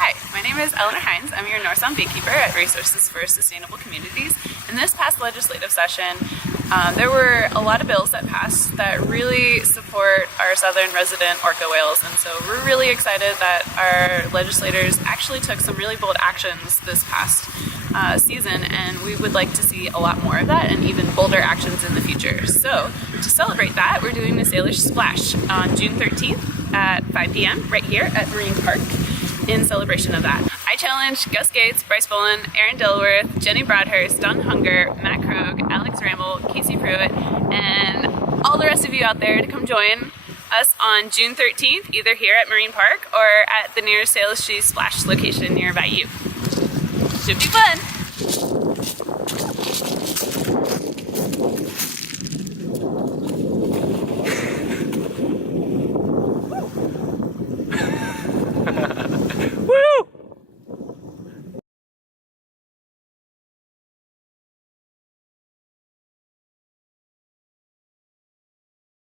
Hi, my name is Eleanor Hines. I'm your Sound Baykeeper at Resources for Sustainable Communities. In this past legislative session, there were a lot of bills that passed that really support our southern resident orca whales, and so we're really excited that our legislators actually took some really bold actions this past season, and we would like to see a lot more of that and even bolder actions in the future. So to celebrate that, we're doing the Salish Splash on June 13th at 5 p.m. right here at Marine Park in celebration of that. I challenge Gus Gates, Bryce Bolin, Aaron Dilworth, Jenny Broadhurst, Don Hunger, Matt Krogh, Alex Ramble, Casey Pruitt, and all the rest of you out there to come join us on June 13th, either here at Marine Park or at the nearest Salish Sea Splash location nearby you. Should be fun!